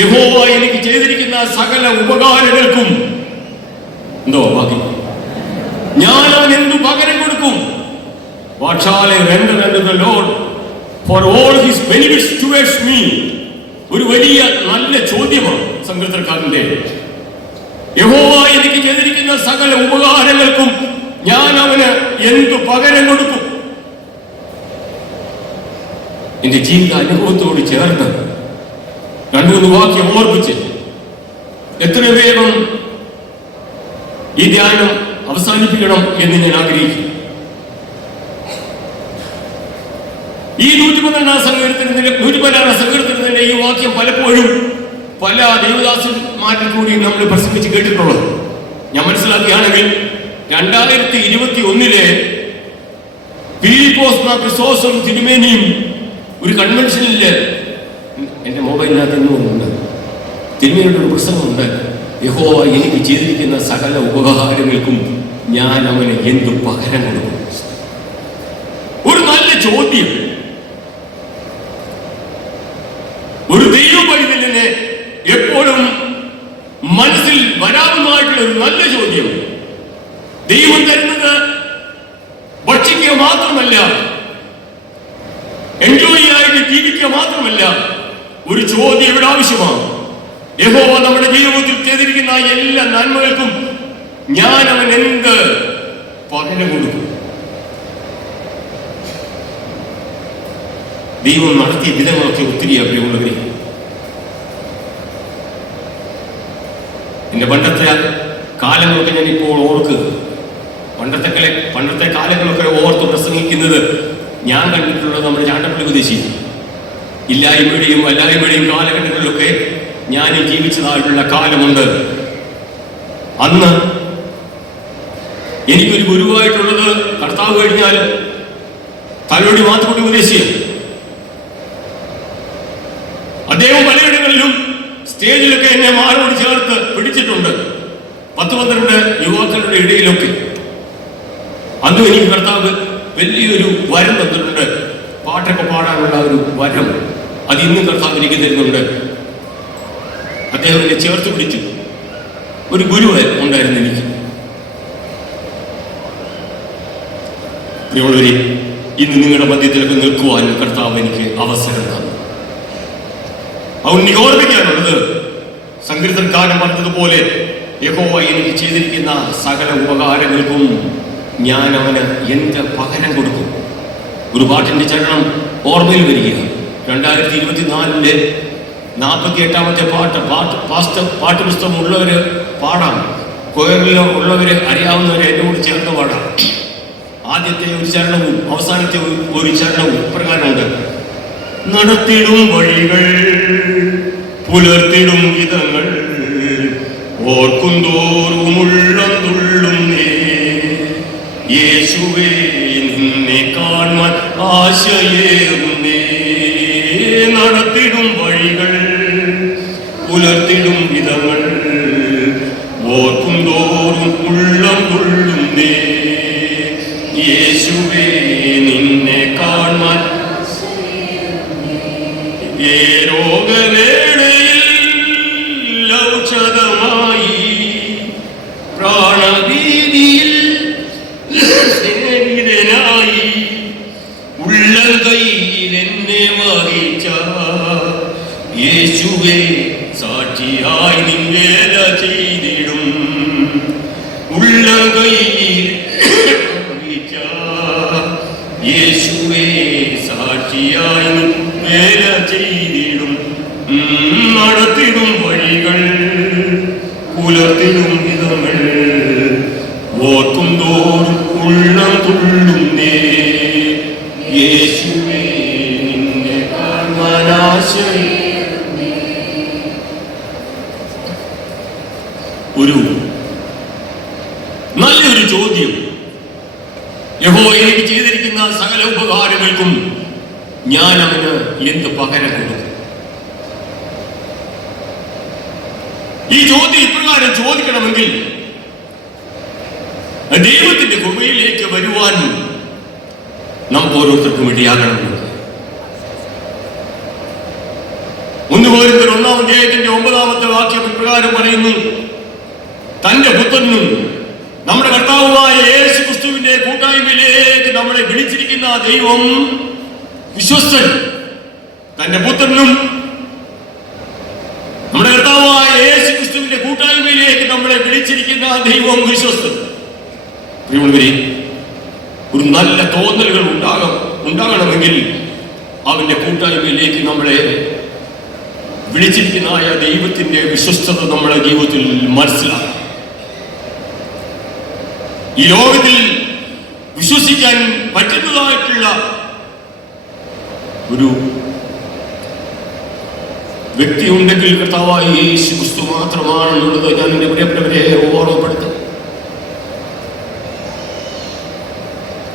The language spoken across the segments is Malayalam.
യഹോവ എനിക്ക് ചെയ്തിരിക്കുന്ന സകല ഉപകാരങ്ങൾക്കും എന്തോ ബാക്കി ഞാൻ എന്തു പകരം കൊടുക്കും? I render unto the Lord for all his benefits towards me? ഒരു വലിയ നല്ല ചോദ്യമാണ് സങ്കീർത്തനക്കാരന്റെ യഹോവ എനിക്ക് ചെയ്തിരിക്കുന്ന സകല ഉപകാരങ്ങൾക്കും ഞാൻ അവന് എന്തു പകരം കൊടുക്കും? എന്റെ ജീവിത അനുഭവത്തോട് ചേർന്ന് രണ്ടു മൂന്ന് വാക്യം ഓർപ്പിച്ച് എത്ര വേഗം ഈ ധ്യാനം അവസാനിപ്പിക്കണം എന്ന് ഞാൻ ആഗ്രഹിക്കുന്നു. ഈ നൂറ്റി പന്ത്രണ്ടാം സങ്കീർത്തനത്തിന്റെ നൂറ്റി പതിനാറാം സങ്കീർത്തനത്തിന്റെ ഈ വാക്യം പലപ്പോഴും പല ദേവദാസന്മാരിൽ കൂടി നമ്മൾ പ്രസംഗിച്ച് കേട്ടിട്ടുള്ളത്. ഞാൻ മനസ്സിലാക്കുകയാണെങ്കിൽ രണ്ടായിരത്തി ഇരുപത്തി ഒന്നിലെ പീലിപ്പോസ് ക്രിസോസും തിരുമേനിയും ഒരു കൺവെൻഷനിൽ എന്റെ മൊബൈലിനകത്ത് ഇന്നുമുണ്ട് തിരുമേനിയുടെ ഒരു പ്രസംഗമുണ്ട്. യഹോവ എനിക്ക് ചെയ്തിരിക്കുന്ന സകല ഉപകാരങ്ങൾക്കും ഞാൻ അവന് എന്തു പകരം കൊടുക്കും? ഒരു നല്ല ചോദ്യം. ഒരു ദൈവ എപ്പോഴും മനസ്സിൽ വരാവുന്നതായിട്ടുള്ള ഒരു നല്ല ചോദ്യം. ദൈവം തരുന്നത് ഭക്ഷിക്കുക മാത്രമല്ല എൻജോയ് ആയിട്ട് ജീവിക്കുക മാത്രമല്ല ഒരു ചോദ്യം ഇവിടെ ആവശ്യമാണ്. യഹോവ നമ്മുടെ ജീവിതത്തിൽ ചെയ്തിരിക്കുന്ന എല്ലാ നന്മകൾക്കും ഞാൻ അവൻ എന്ത് പറഞ്ഞു കൊടുക്കും? ദൈവം നടത്തിയ വിധങ്ങളൊക്കെ ഒത്തിരി അഭിയുള്ളവരെ എന്റെ പണ്ടത്തെ കാലങ്ങളൊക്കെ ഞാൻ ഇപ്പോൾ ഓർക്കുക പണ്ടത്തെ പണ്ടത്തെ കാലങ്ങളൊക്കെ ഓർത്ത് പ്രസംഗിക്കുന്നത് ഞാൻ കണ്ടിട്ടുള്ളത് നമ്മുടെ ചാണ്ടപ്പള്ളി ഉപദേശി ഇല്ലായ്മയുടെയും അല്ലായ്മയുടെയും കാലഘട്ടങ്ങളിലൊക്കെ ഞാൻ ജീവിച്ചതായിട്ടുള്ള കാലമുണ്ട്. അന്ന് എനിക്കൊരു ഗുരുവായിട്ടുള്ളത് കർത്താവ് കഴിഞ്ഞാൽ തലോടി മാത്രം ഉപദേശിയ അദ്ദേഹം പലയിടങ്ങളിലും സ്റ്റേജിലൊക്കെ എന്നെ മാറോട് ചേർത്ത് പിടിച്ചിട്ടുണ്ട്. പത്ത് പന്ത്രണ്ട് യുവാക്കളുടെ ഇടയിലൊക്കെ. അന്നും എനിക്ക് കർത്താവ് വലിയൊരു വരം തന്നിട്ടുണ്ട്. പാട്ടൊക്കെ പാടാനുള്ള ഒരു വരം. അത് ഇന്നും കർത്താവ് എനിക്ക് തരുന്നുണ്ട് അദ്ദേഹം എന്നെ ചേർത്ത് പിടിച്ചു ഒരു ഗുരു ഉണ്ടായിരുന്നു എനിക്ക്. പ്രിയമുള്ളവരെ ഇന്ന് നിങ്ങളുടെ മധ്യത്തിലൊക്കെ നിൽക്കുവാൻ കർത്താവ് എനിക്ക് അവസരം തന്നു. അതുകൊണ്ട് എനിക്ക് ഓർമ്മിക്കാനുള്ളത് സങ്കീർത്തനക്കാരൻ പറഞ്ഞതുപോലെ യഹോവ എനിക്ക് ചെയ്തിരിക്കുന്ന സകല ഉപകാരങ്ങൾക്കും ഞാൻ അവന് എന്റെ പകരം കൊടുക്കും. ഒരു പാട്ടിന്റെ ചരണം ഓർമ്മയിൽ വരികയാണ്. രണ്ടായിരത്തി ഇരുപത്തിനാലിലെ നാൽപ്പത്തി എട്ടാമത്തെ പാട്ട് പാട്ട് പാസ്റ്റ് പാട്ട് പുസ്തകം ഉള്ളവർ പാടാം. കൊയറിലോ അറിയാവുന്നവർ അറിയാവുന്നവരെ എന്നോട് ചേർന്ന് പാടാം. ആദ്യത്തെ ഒരു ചരണവും അവസാനത്തെ ഒരു- ചരണവും പ്രകാരമുണ്ട് നടത്തിടും വഴികൾ പുലർത്തിടും വിധങ്ങൾ ഓർക്കും തോറും ഉള്ളം തുള്ളും യേശുവേ നിന്നെ കാണുവാൻ ആശയേറുന്നേ നടത്തിടും വഴികൾ പുലർത്തിടും വിധങ്ങൾ. ഓർക്കും തോറും ഉള്ളം തുള്ളുന്നേ യേശുവേ സാക്ഷിയായി നിവേല ചെയ്തിടും. ഉള്ളം കയ്യിൽ യേശുവേ സാക്ഷിയായി വേല ചെയ്തിടും. നടത്തിടും വഴികൾ പുലർത്തിടും വിധങ്ങൾ ഓർക്കും തോറും ഉള്ളം തുള്ളുന്നേ. യേശുവേ നിന്നെ കാണാനാശയം ഈ ചോദ്യം ഇപ്രകാരം ചോദിക്കണമെങ്കിൽ ദൈവത്തിന്റെ ഗുഹയിലേക്ക് വരുവാൻ നാം ഓരോരുത്തർക്കും ഇടയാകണമെന്ന് ഒന്ന് പോരുന്ന ഒന്നാം അധ്യായത്തിന്റെ ഒമ്പതാമത്തെ വാക്യം ഇപ്രകാരം പറയുന്നു തന്റെ പുത്രനും നമ്മുടെ കർത്താവുമായ യേശു ക്രിസ്തുവിന്റെ കൂട്ടായ്മയിലേക്ക് നമ്മളെ വിളിച്ചിരിക്കുന്ന ദൈവം വിശ്വസ്തൻ. തന്റെ പുത്രനും നമ്മളെ വിളിച്ചിരിക്കുന്ന ദൈവം വിശ്വസ്തൻ. പ്രിയമുള്ളവരെ ഒരു നല്ല തോന്നലുകൾ ഉണ്ടാകും ഉണ്ടാകണമെങ്കിൽ അവന്റെ കൂട്ടായ്മയിലേക്ക് നമ്മളെ വിളിച്ചിരിക്കുന്ന വിളിച്ചിരിക്കുന്നതായ ദൈവത്തിന്റെ വിശ്വസ്തത നമ്മുടെ ജീവിതത്തിൽ മനസ്സിലാക്കും ഈ ലോകത്തിൽ വിശ്വസിക്കാൻ പറ്റുന്നതായിട്ടുള്ള ഒരു വ്യക്തി ഉണ്ടെങ്കിൽ കർത്താവായി യേശു ക്രിസ്തു മാത്രമാണെന്നുള്ളത് ഞാൻ എന്റെ പ്രിയപ്പെട്ടവരെ ഓർമ്മപ്പെടുത്തും.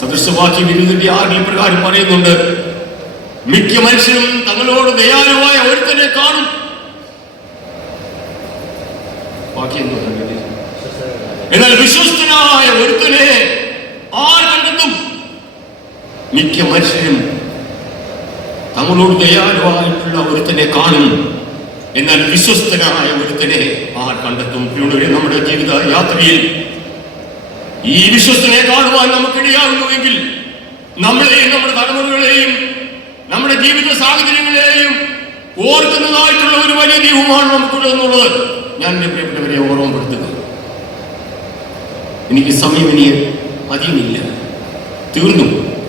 സദൃശവാക്യം ഇരുന്നിട്ട് ആരുടെ പ്രകാരം പറയുന്നുണ്ട് മിക്ക മനുഷ്യരും തങ്ങളോട് ദയാലുവായ ഒരുത്തനെ കാണും. എന്നാൽ വിശ്വസ്തനായ ഒരുത്തനെ ആർ കണ്ടെത്തും? മിക്ക മനുഷ്യരും തങ്ങളോട് ദയാലുവായിട്ടുള്ള ഒരുത്തനെ കാണും. എന്നാൽ വിശ്വസ്തനായ ഒരുത്തനെ ആ കണ്ടെത്തും. പ്രിയമുള്ളവരെ നമ്മുടെ ജീവിത യാത്രയിൽ ഈ വിശ്വസ്തനെ കാണുവാൻ നമുക്കിടയാകുന്നുവെങ്കിൽ നമ്മളെയും നമ്മുടെ തലമുറകളെയും നമ്മുടെ ജീവിത സാഹചര്യങ്ങളെയും ഓർക്കുന്നതായിട്ടുള്ള ഒരു വലിയ ദൈവമാണ് നമുക്കുള്ളതെന്നുള്ളത് ഞാൻ എന്റെ പ്രിയപ്പെട്ടവരെ ഓർമ്മപ്പെടുത്തുക. എനിക്ക് സമയം ഇനി അധികമില്ല. തീർന്നു.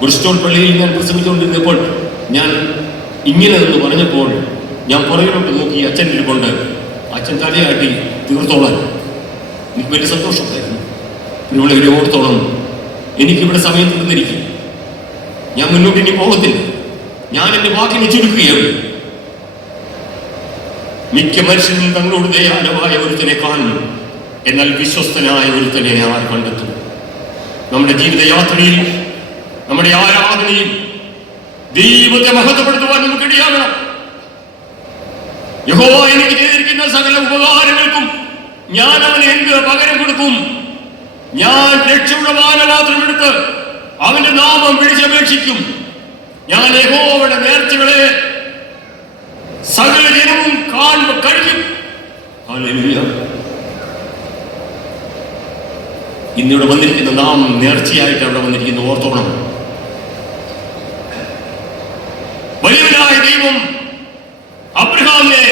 ബ്രിസ്റ്റോൾ പള്ളിയിൽ ഞാൻ പ്രസംഗിച്ചുകൊണ്ടിരുന്നപ്പോൾ ഞാൻ ഇങ്ങനെ എന്ന് പറഞ്ഞപ്പോൾ ഞാൻ പുറകിലോട്ട് നോക്കി അച്ഛൻ ഇരിപ്പുണ്ട്. അച്ഛൻ തലയാട്ടി തീർത്തോളാൻ. എനിക്ക് വലിയ സന്തോഷമായിരുന്നു ഇവിടെ ഇവരെ ഓർത്തോളം എനിക്കിവിടെ സമയം തീർന്നിരിക്കും ഞാൻ മുന്നോട്ട് ഇനി പോകത്തില്ല. ഞാൻ എന്റെ വാക്കിനെ ചുരുക്കുകയാണ് മിക്ക മനുഷ്യരും തങ്ങളോട് ദയാനമായ ഒരുത്തനെ കാണുന്നു. എന്നാൽ വിശ്വസ്തനായ ഒരുത്തനെ ആർ കണ്ടെത്തും? നമ്മുടെ ജീവിതയാത്രയിൽ നമ്മുടെ ആരാധനയും ദൈവത്തെ മഹത്വപ്പെടുത്തുവാൻ നമുക്ക് ഇടയാകണം യഹോ എനിക്ക് ചെയ്തിരിക്കുന്ന സകല ഉപകാരങ്ങൾക്കും ഞാൻ അവന് എന്ത് പകരം കൊടുക്കും? ഞാൻ രക്ഷയുടെ മാത്രം എടുത്ത് അവന്റെ നാമം വിളിച്ചപേക്ഷിക്കും ഞാൻ യഹോവയുടെ നേർച്ചകളെ സകല ജനവും കാണുമ്പോൾ കഴിയും ഇന്നിവിടെ വന്നിരിക്കുന്ന നാം നേർച്ചയായിട്ട് അവിടെ വന്നിരിക്കുന്ന ഓർത്തോണം. വലിയവനായ ദൈവം അബ്രഹാമിനെ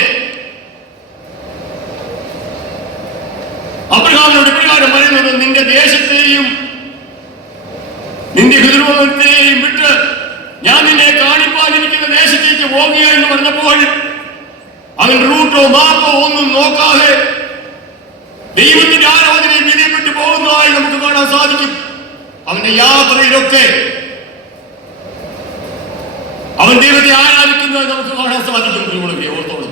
അബ്രഹാമിനോട് ഇപ്രകാരം പറയുന്നത് നിന്റെ ദേശത്തെയും നിന്റെ ഹൃദയത്തെയും വിട്ട് ഞാൻ നിന്നെ കാണിപ്പാനിരിക്കുന്ന ദേശത്തേക്ക് പോകുക എന്ന് പറഞ്ഞപ്പോൾ അവൻ റൂട്ടോ മാപ്പോ ഒന്നും നോക്കാതെ വിധിപ്പെട്ട് പോകുന്നതായി നമുക്ക് കാണാൻ സാധിക്കും. അവന്റെ യാത്രയിലൊക്കെ അവൻ ദൈവത്തെ ആരാധിക്കുന്നത് നമുക്ക് കാണാൻ സാധിക്കും. പ്രിയമുള്ളവരെ ഓർത്തോളം.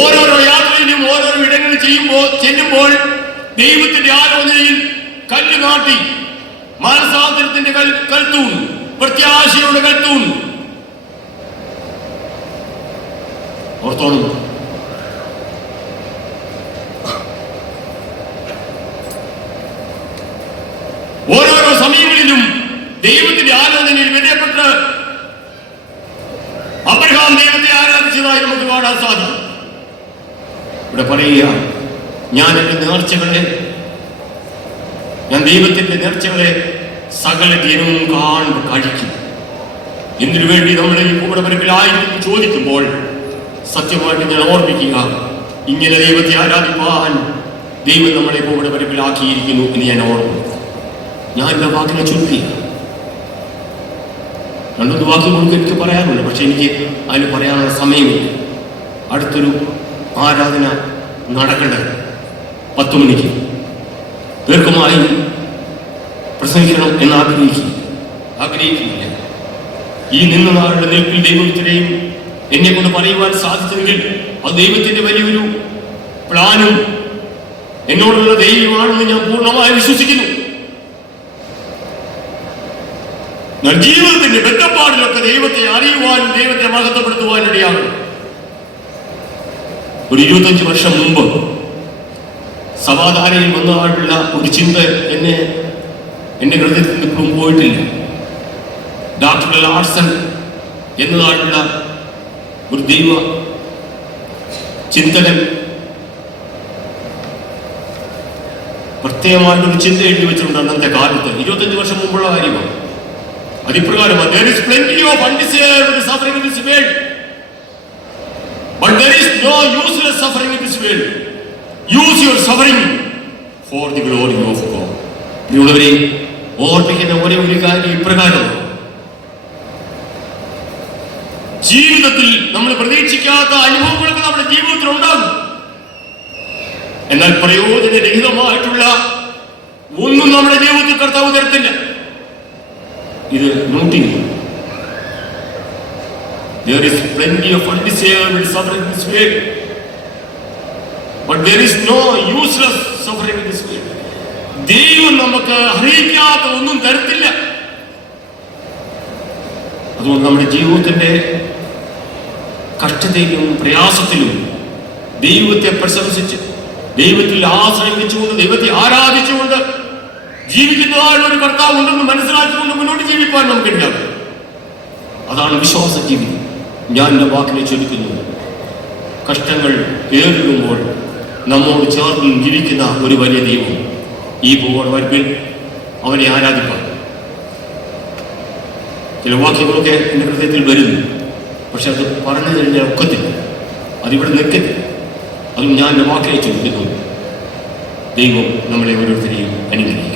ഓരോരോ യാത്രയിലും ഓരോരോ ഇടങ്ങളിൽ ചെയ്യുമ്പോൾ ചെല്ലുമ്പോൾ ദൈവത്തിന്റെ ആലോചനയിൽ കല്ല് കാട്ടി മാനസാന്തരത്തിന്റെ കൽ കൽത്തൂൺ പ്രത്യാശയുടെ കൽത്തൂൺ. ഓർത്തോണം ഓരോരോ സമയങ്ങളിലും ദൈവത്തിന്റെ ആലോചനയിൽ വിധേയപ്പെട്ട് അബ്രഹാം ദൈവത്തെ ആരാധിച്ചതായി നമുക്ക് കാണാൻ സാധിക്കും. ഇവിടെ പറയുക ഞാൻ എന്റെ നേർച്ചകളെ ഞാൻ ദൈവത്തിന്റെ നേർച്ചകളെ സകല ദിനവും കാണും കഴിക്കും. എന്തിനു വേണ്ടി നമ്മളിൽ ഈ കൂടപ്പരപ്പിലായിരുന്നു ചോദിക്കുമ്പോൾ സത്യമായിട്ട് ഞാൻ ഓർമ്മിക്കുക ഇങ്ങനെ ദൈവത്തെ ആരാധിപ്പാൻ ദൈവം നമ്മളെ കൂടപ്പരപ്പിലാക്കിയിരിക്കുന്നു എന്ന് ഞാൻ ഓർമ്മിക്കുന്നു. ഞാൻ എന്റെ വാക്കിനെ ചുരുക്കി രണ്ടൊന്ന് കൊടുക്കുക എനിക്ക് പറയാറുണ്ട് പക്ഷെ എനിക്ക് അതിന് പറയാനുള്ള സമയമില്ല. അടുത്തൊരു ആരാധന നടക്കേണ്ടത് പത്ത് മണിക്ക്. ദീർഘമായി പ്രസംഗിക്കണം എന്ന് ആഗ്രഹിക്കുന്നു. ആഗ്രഹിക്കുന്നില്ല. ഈ നിന്ന നാളുടെ നിൽപ്പിൽ ദൈവത്തിനെയും എന്നെ കൊണ്ട് പറയുവാൻ സാധിച്ചെങ്കിൽ അത് ദൈവത്തിന്റെ വലിയൊരു പ്ലാനും എന്നോടുള്ള ദൈവമാണെന്ന് ഞാൻ പൂർണമായി വിശ്വസിക്കുന്നു. ജീവിതത്തിന്റെ ബന്ധപ്പാടിലൊക്കെ ദൈവത്തെ അറിയുവാനും ദൈവത്തെ മഹത്വപ്പെടുത്തുവാനും ഇടയാണ് ഒരു ഇരുപത്തഞ്ച് വർഷം മുമ്പ് സമാധാനയിൽ വന്നതായിട്ടുള്ള ഒരു ചിന്ത എന്നെ എന്റെ ഹൃദയത്തിൽ നിന്ന് പോയിട്ടില്ല. ഡോക്ടർ ലാർസൺ എന്നതായിട്ടുള്ള ഒരു ദൈവ ചിന്തകൻ പ്രത്യേകമായിട്ടൊരു ചിന്ത എഴുതി വെച്ചിട്ടുണ്ട് അന്നത്തെ കാലത്ത്. ഇരുപത്തഞ്ച് വർഷം മുമ്പുള്ള കാര്യമാണ്. അതിപ്രകാരമാണ്. There is plenty of undesired suffering in this world. But there is no useless suffering in this world. Use your suffering for the glory of God. പ്രിയമുള്ളവരെ ഓർമ്മിക്കുന്ന ഒരേ ഒരു കാര്യം ഇപ്രകാരമാണ്. ജീവിതത്തിൽ നമ്മൾ പ്രതീക്ഷിക്കാത്ത അനുഭവങ്ങളൊക്കെ നമ്മുടെ ജീവിതത്തിൽ ഉണ്ടാകും. എന്നാൽ പ്രയോജനരഹിതമായിട്ടുള്ള ഒന്നും നമ്മുടെ ജീവിതത്തിൽ കർത്താവ് തരത്തില്ല. ഇത് നോട്ടി There is plenty of undesired suffering in this way. But there is no useless suffering in this way. ദൈവം നമുക്ക് അറിയിക്കാത്ത ഒന്നും തരത്തില്ല അതുകൊണ്ട് നമ്മുടെ ജീവിതത്തിന്റെ കഷ്ടതയിലും പ്രയാസത്തിലും ദൈവത്തെ പ്രശംസിച്ച് ദൈവത്തിൽ ആശ്രയിച്ചുകൊണ്ട് ദൈവത്തെ ആരാധിച്ചുകൊണ്ട് ജീവിക്കുന്നതായ ഒരു കർത്താവ് ഉണ്ടെന്ന് മനസ്സിലാക്കിക്കൊണ്ട് മുന്നോട്ട് ജീവിക്കാൻ നമുക്ക് ഉണ്ടാകും അതാണ് വിശ്വാസ ജീവിതം ഞാൻ എന്റെ വാക്കിനെ ചൊല്ലിക്കുന്നു കഷ്ടങ്ങൾ ഏറിടുമ്പോൾ നമ്മോട് ചേർന്ന് ജീവിക്കുന്ന ഒരു വലിയ ദൈവം ഈ ഭൂഗോള വരുമ്പിൽ അവനെ ആരാധിക്കാം ചില വാക്യങ്ങളൊക്കെ എന്റെ ഹൃദയത്തിൽ വരുന്നു. പക്ഷെ അത് പറഞ്ഞു കഴിഞ്ഞാൽ ഒക്കത്തില്ല. അതിവിടെ നിൽക്കത്തില്ല. അതും ഞാൻ എന്റെ വാക്കിനെ ചൊല്ലിക്കുന്നു ദൈവം നമ്മളെ ഓരോരുത്തരെയും അനുഗ്രഹിക്കും